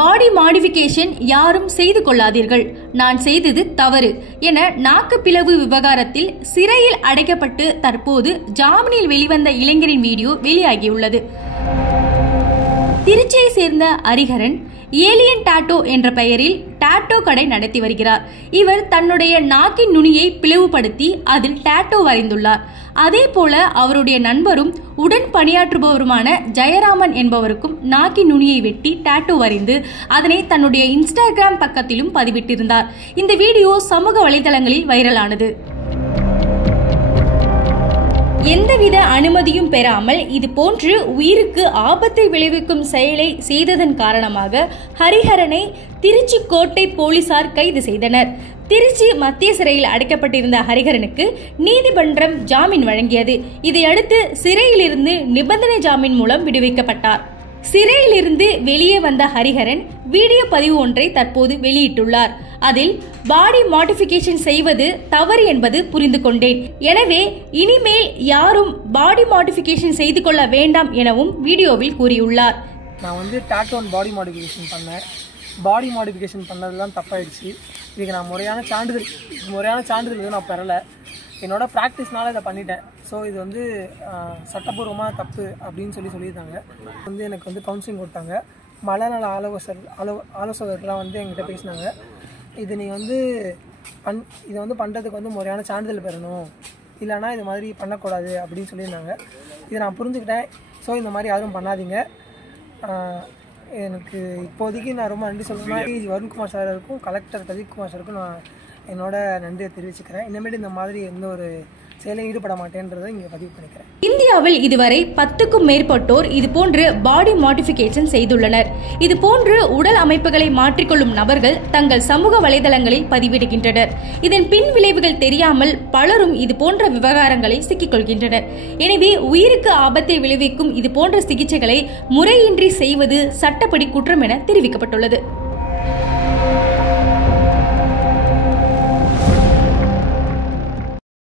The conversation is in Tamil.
பாடி மாடிஃபிகேஷன் யாரும் செய்து கொள்ளாதீர்கள், நான் செய்தது தவறு என நாக்கு பிளவு விவகாரத்தில் சிறையில் அடைக்கப்பட்டு தற்போது ஜாமீனில் வெளிவந்த இளைஞரின் வீடியோ வெளியாகியுள்ளது. திருச்சியை சேர்ந்த ஹரிஹரன் ஏலியன் டாட்டோ என்ற பெயரில் டாட்டோ கடை நடத்தி வருகிறார். இவர் தன்னுடைய நாக்கின் நுனியை பிளவுபடுத்தி அதில் டாட்டோ வரைந்துள்ளார். அதே போல அவருடைய நண்பரும் உடன் பணியாற்றுபவருமான ஜெயராமன் என்பவருக்கும் நாக்கின் நுனியை வெட்டி டாட்டோ வரைந்து அதனை தன்னுடைய இன்ஸ்டாகிராம் பக்கத்திலும் பதிவிட்டிருந்தார். இந்த வீடியோ சமூக வலைதளங்களில் வைரலானது. எந்தவித அனுமதியும் பெறாமல் இது போன்று உயிருக்கு ஆபத்தை விளைவிக்கும் செயலை செய்ததன் காரணமாக ஹரிஹரனை திருச்சி கோட்டை போலீசார் கைது செய்தனர். திருச்சி மத்திய சிறையில் அடைக்கப்பட்டிருந்த ஹரிஹரனுக்கு நீதிமன்றம் ஜாமீன் வழங்கியது. இதையடுத்து சிறையிலிருந்து நிபந்தனை ஜாமீன் மூலம் விடுவிக்கப்பட்டார். சிறையிலிருந்து வெளியே வந்த ஹரிஹரன் வீடியோ பதிவு ஒன்றை தற்போது வெளியிட்டுள்ளார். அதில் பாடி மாடிஃபிகேஷன் செய்வது தவறு என்பது புரிந்து கொண்டேன், எனவே இனிமேல் யாரும் பாடி மாடிஃபிகேஷன் செய்து கொள்ள வேண்டாம் எனவும் வீடியோவில் கூறியுள்ளார். நான் டாட்டோ அண்ட் பாடி மாடிஃபிகேஷன் பண்ணேன். பாடி மாடிஃபிகேஷன் பண்ணதெல்லாம் தப்பாயிடுச்சு. இதுக்கு நான் முறையான சான்றிதழ் நான் பெறலை. என்னோட ப்ராக்டிஸ்னால இதை பண்ணிட்டேன். ஸோ இது சட்டப்பூர்வமாக தப்பு அப்படின்னு சொல்லியிருந்தாங்க. எனக்கு கவுன்சிலிங் கொடுத்தாங்க. மனநல ஆலோசகர்கள்லாம் என்கிட்ட பேசினாங்க. இது நீ இதை பண்ணுறதுக்கு முறையான சான்றிதழ் பெறணும், இல்லைனா இது மாதிரி பண்ணக்கூடாது அப்படின்னு சொல்லியிருந்தாங்க. இதை நான் புரிஞ்சுக்கிட்டேன். ஸோ இந்த மாதிரி யாரும் பண்ணாதீங்க. எனக்கு இப்போதைக்கு நான் ரொம்ப நன்றி சொல்லணும்னா வருண்குமார் சாருக்கும் கலெக்டர் பிரதீப்குமார் சாருக்கும் நான் என்னோட நன்றியை தெரிவிச்சுக்கிறேன். இனிமேட்டு இந்த மாதிரி எந்த ஒரு செயலையும் ஈடுபட மாட்டேன்றதை இங்கே பதிவு பண்ணிக்கிறேன். இந்தியாவில் இதுவரை 10க்கும் மேற்பட்டோர் இதுபோன்று பாடி மாடிஃபிகேஷன் செய்துள்ளனர். இதுபோன்று உடல் அமைப்புகளை மாற்றிக்கொள்ளும் நபர்கள் தங்கள் சமூக வலைதளங்களில் பதிவிடுகின்றனர். இதன் பின் விளைவுகள் தெரியாமல் பலரும் இதுபோன்ற விவகாரங்களில் சிக்கிக்கொள்கின்றனர். எனவே உயிருக்கு ஆபத்தை விளைவிக்கும் இதுபோன்ற சிகிச்சைகளை முறையின்றி செய்வது சட்டப்படி குற்றம் என தெரிவிக்கப்பட்டுள்ளது.